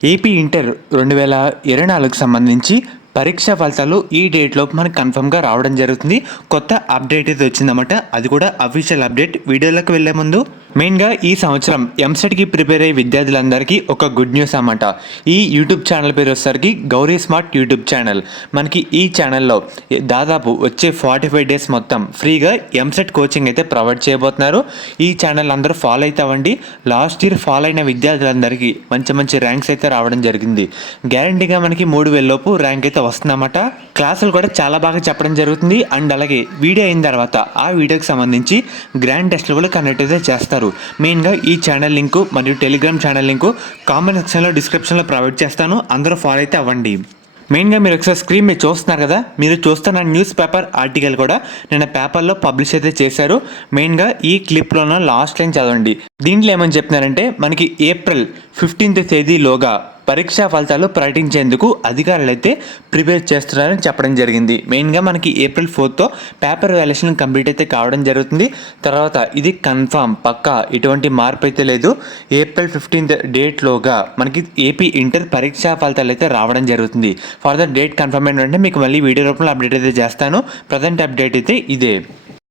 AP inter 2024కి సంబంధించి పరీక్షా ఫలితాలు ఈ డేట్‌లోపు మనకు కన్ఫర్మ్‌గా రావడం జరుగుతుంది. కొత్త అప్డేట్ అయితే వచ్చిందన్నమాట. అది కూడా అఫీషియల్ అప్డేట్. వీడియోలోకి వెళ్ళే ముందు మెయిన్‌గా ఈ సంవత్సరం ఎంసెట్‌కి ప్రిపేర్ అయ్యే విద్యార్థులందరికీ ఒక గుడ్ న్యూస్ అన్నమాట. ఈ యూట్యూబ్ ఛానల్ పేరు వచ్చేసరికి గౌరీ స్మార్ట్ యూట్యూబ్ ఛానల్. మనకి ఈ ఛానల్‌లో దాదాపు వచ్చే 45 డేస్ మొత్తం ఫ్రీగా ఎంసెట్ కోచింగ్ అయితే ప్రొవైడ్ చేయబోతున్నారు. ఈ ఛానల్ అందరూ ఫాలో అయితే అవ్వండి. లాస్ట్ ఇయర్ ఫాలో అయిన విద్యార్థులందరికీ మంచి మంచి ర్యాంక్స్ అయితే రావడం జరిగింది. గ్యారంటీగా మనకి 3000 లోపు ర్యాంక్ అయితే వస్తుందన్నమాట. క్లాసులు కూడా చాలా బాగా చెప్పడం జరుగుతుంది. అండ్ అలాగే వీడియో అయిన తర్వాత ఆ వీడియోకి సంబంధించి గ్రాండ్ టెస్ట్లు కూడా కండక్ట్ అయితే చేస్తారు. మెయిన్గా ఈ ఛానల్ లింకు మరియు టెలిగ్రామ్ ఛానల్ లింకు కామెంట్ సెక్షన్లో డిస్క్రిప్షన్లో ప్రొవైడ్ చేస్తాను. అందరూ ఫాలో అయితే అవ్వండి. మెయిన్గా మీరు ఒకసారి స్క్రీన్ మీద చూస్తున్నారు కదా, మీరు చూస్తున్న న్యూస్ పేపర్ ఆర్టికల్ కూడా నిన్న పేపర్లో పబ్లిష్ అయితే చేశారు. మెయిన్గా ఈ క్లిప్లోన లాస్ట్ లైన్ చదవండి. దీంట్లో ఏమని చెప్తున్నారంటే, మనకి ఏప్రిల్ 15th తేదీలోగా పరీక్షా ఫలితాలు ప్రకటించేందుకు అధికారులు అయితే ప్రిపేర్ చేస్తున్నారని చెప్పడం జరిగింది. మెయిన్గా మనకి April 4th paper valuation complete అయితే కావడం జరుగుతుంది. తర్వాత ఇది కన్ఫామ్ పక్కా, ఎటువంటి మార్పు అయితే లేదు. ఏప్రిల్ 15th డేట్లోగా మనకి ఏపీ ఇంటర్ పరీక్షా ఫలితాలు అయితే రావడం జరుగుతుంది. ఫర్దర్ డేట్ కన్ఫర్మ్ ఏంటంటే మీకు మళ్ళీ వీడియో రూపంలో అప్డేట్ అయితే చేస్తాను. ప్రజెంట్ అప్డేట్ అయితే ఇదే.